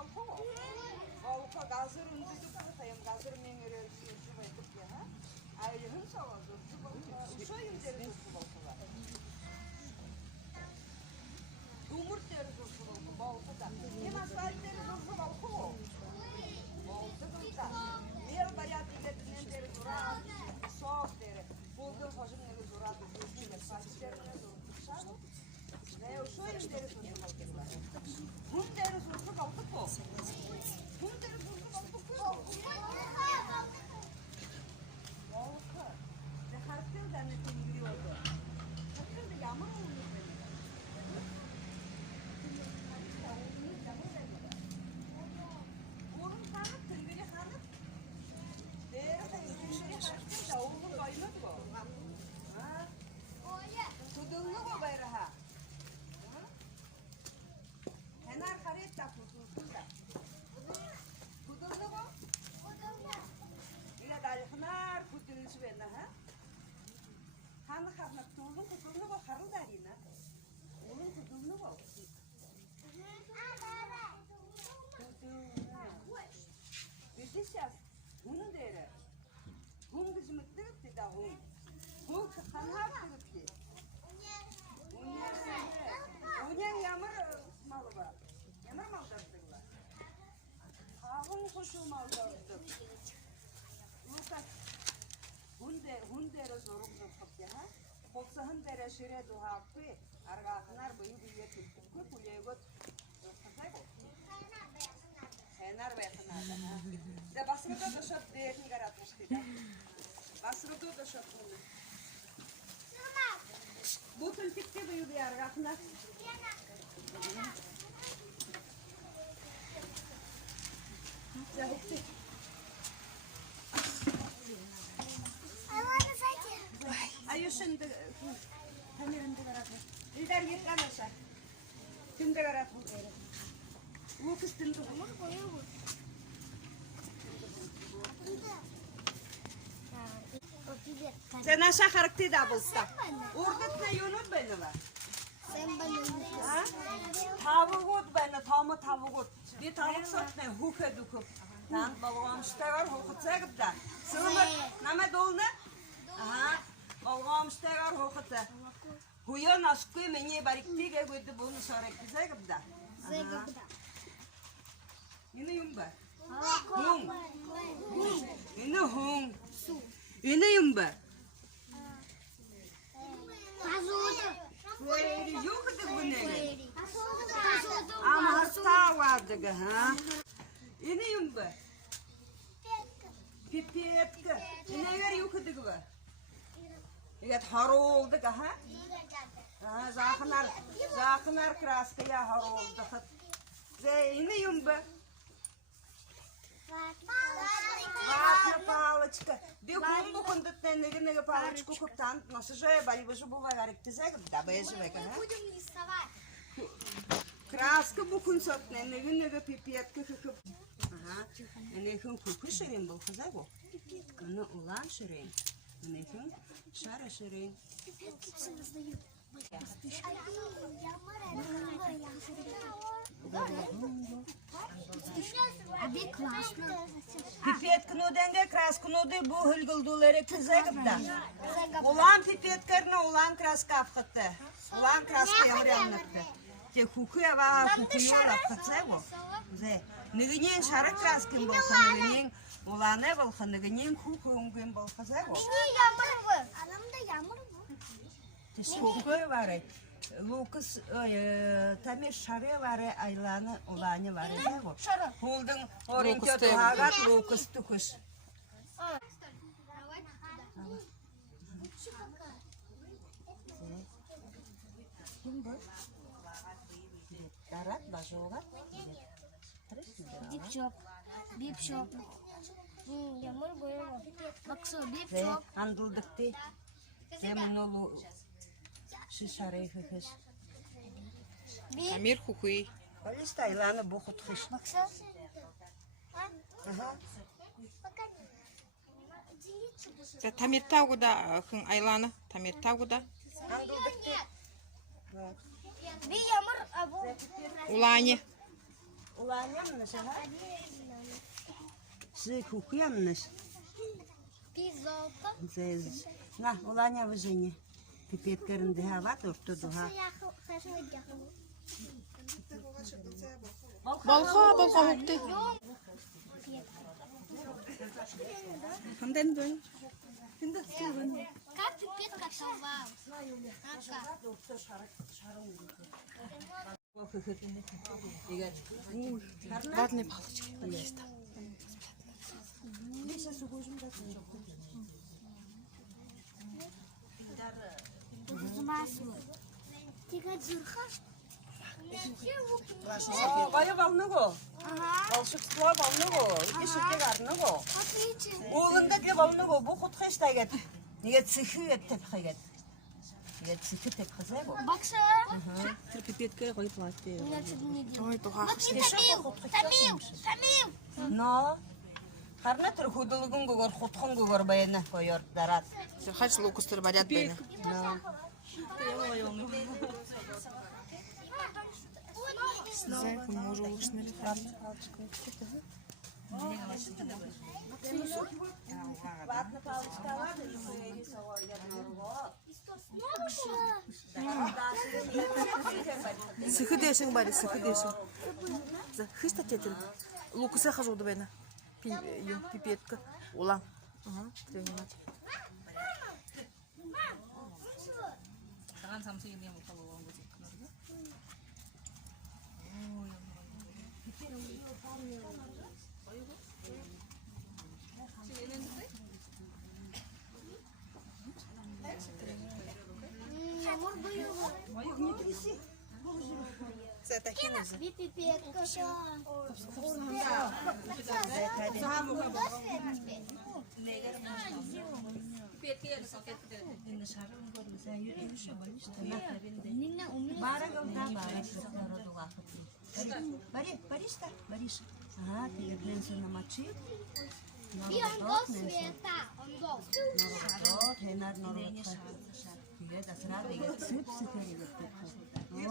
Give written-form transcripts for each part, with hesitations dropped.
kalko. Kalko gazır ünlüydü kalkayım. Gazır mengerer şu baytık ya. Ayrıhın savaşı. Uşayım deriz o balkolar. Dumur deriz o balkoda. Hem asfalt deriz o balko. Balkoda. Mel bariyat iletinen deriz uğrar. Soğuk deriz. Bulgur hoşun deriz uğrar. Saçlarına doğru. Ne uşayım deriz o balkolar. Hun deriz o balko. Hun deriz o balko. Balko. Ne harflerden ne tengiriyordu. Harflerde yağmur oluyor benim. Orun kanıp, tengiri kanıp. Değer tengiri harfler da oğlum baymadı bu. Tudullu bu bayrağı. Henar karet da kudullu da. Kudullu bu. İle dali hınar kudullu bende ha. Hanı karnak tuğlu kudullu bu harıl darina. Oğlum kudullu bu. Bizde сейчас hun deri. Hun kızmıklık dedi hun. Hun kanhar dedi. Unyang yamar malı var. Yamar mal dağıttılar. Kavun kuşu mal dağıttık. Lukas hun deri zorun dağıttık ya. Kopsahın deri şire duhakı. Argakınar boyu büyüye tuttuk. Kulegot. Henar ve henar. De basrıda da şot değerini yaratmıştı. Basrıda da şot bunu. Bu tültikte boyu bir argakınar. Ayo şimdi kameranda yaratmış. İler yetken aşağı. Şimdi yaratmış. Bu kıstın da olur koyuyor mu? Sen aşağı karakter de bulsa. Orada ne yönü beni var? Sen bana Tavuğut beni, tavuğut. Bir tavuk sat ne, huke dukup. Lan balığım işte var, hukutsa gıpta. Sığınır, nama dolna? Aha, balığım işte var, hukutsa. Huyo nasıl meni bariktiğe gördü bunu sonra güzel gıpta. Yine yumba. Hum. Yine hum. Yine yumba. Böyle yok da bu ne? Ama hasta vardı ha. Yine yumba. Pipetka. Yine yer yok da bu. Evet haroldu ha. Ha zakınar kraskaya haroldu. Yine yumba. Ватна палочка. Бегом бухондат нега палочку коптан. Но съжаление, бали бежу бува гарикте сега. Да бежу века, ха? будем рисовать. Краска бухонсот нега пипетка хакъп. Ага. Нехън куку ширин был хазаго. Но улан ширин. Нехън шара ширин. Abi классно. Пипетканы денге красканы бу хылгылдулары кызыгыпта. Улан пипеткарны улан краска апкытты. Улан краска ямряныкты. Те хухуя ва хухуя апкытсего. Зе. Нигинен шары краскин болха, нигинен уланы болха, нигинен хухунгин болха зего. Ne yağmur bu? Aramda yağmur bu. Те хухуя вары. Лукас таме шары вары айланы уланы вары зего. Холдың оренте туагат лукас тукуш. Kim bu? Darat bajolat. Bip shop. Bip shop. Yağmur böyle var. Baksa bip Ve shop. andıldıktı. Hem nolu şişarı hıhış. Bip. Амир хухуй. Öyle işte aylanı bu hıhış. Baksa. Aha. Тамиртагу да хын айланы. Тамиртагу да. Andıldıktı. Bir yağmur bu. Улане. Уланямнış ha? Сы кукуямнış. Пизолка. Зез. На, уланя выжени. Пипеткеринде хава торту духа. Балха хукты. Как пипет катовал? Ладно, палочки. Тига дзюрха. Кайы балныгы? Ага. Волшебство балныгы. Ике шеке гарныгы. Смотрите. Оğlunda de balныгы. Bu kutku işte get. Niye sıkı et tepki get. Niye sıkı tepki zey bu. Бакса. Пипеткеге koyup attı. Меня чуть не делал. Ой, туга. Томил. No. Karna tür hudulgun gugor, hutkun gugor bayana koyor darat. Хач лукустер барят бени. Зайка може улучшнели. Vatlı pavuşkalar da yukarı savayla norgo. Сыхы дешин бари, сыхы дешин. За хыста тетин. Лукуса хажу да бена. Пипетка. Улан. Ага, тренировать. Саған самсы емем ұқалы оған көзек қынырды. Ямур боюгу. Пипетка. Бариш. Ага, телегрен на мачи. И он был света. Он был. Народ, хенар народ. Тиге дасра деге цып сыкер ете. О,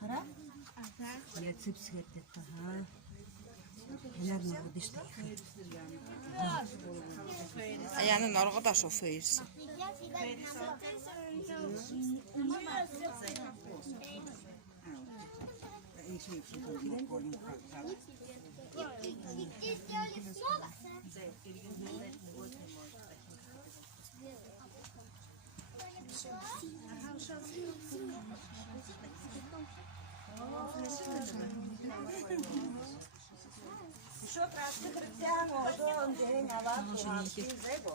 хара? Я цып сыкер ете. Ага. Хенар народ işte. Ayağını nargı da şoförüsü. И где сделали снова? Що краще християн, одон день, а варто зего.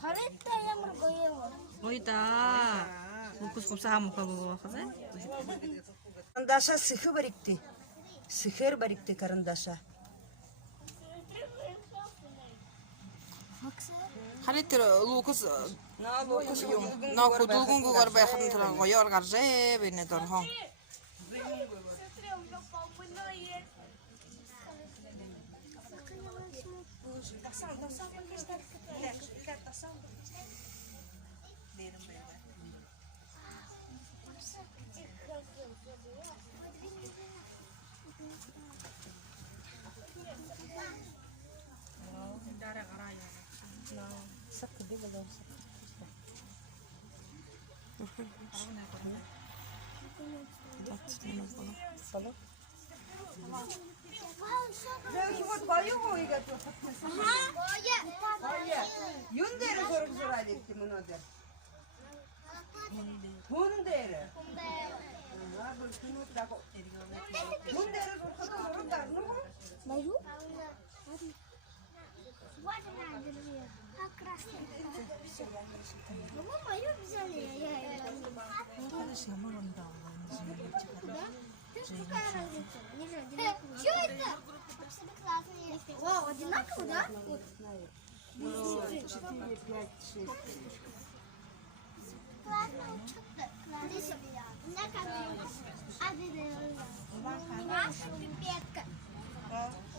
Харитта ямур боюгу. Ойда. Лукус қопса хамы қабыл қызы. Карындаша сыхы барикти. Сыхыр барикти карындаша. Харитер лукус На лукус на худулгун гугар байхын тра гояр гарже бене дорхан. Вот баю ойга тут. Юндері көріп жүрады етті мұнады. Хундері. Хундері көріп жүрді. Мою? Вот она, держи. Как красная. Ну, мы мою взяли, я ее возьму. Куда? Ты ж какая разница? Не же одинаково. Что это? О, одинаково, да? 4, 5, 6. Классно учиться. Классно. У меня как наша пипетка.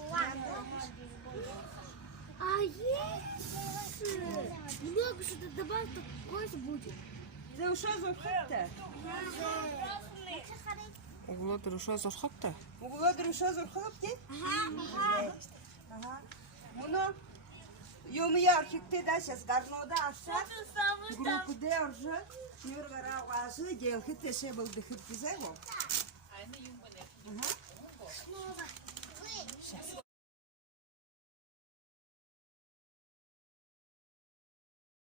Ладно. А есть много что-то добавить, такое будет. Зеуша зорхатта. Огло дұрыша зорхатта. Угла дұрыша зорхатта? Ага. Мұны Юмия архитектда сейчас гарнода аша. Группа держи. Нюргара вазы делки тесе был дыхып дизело.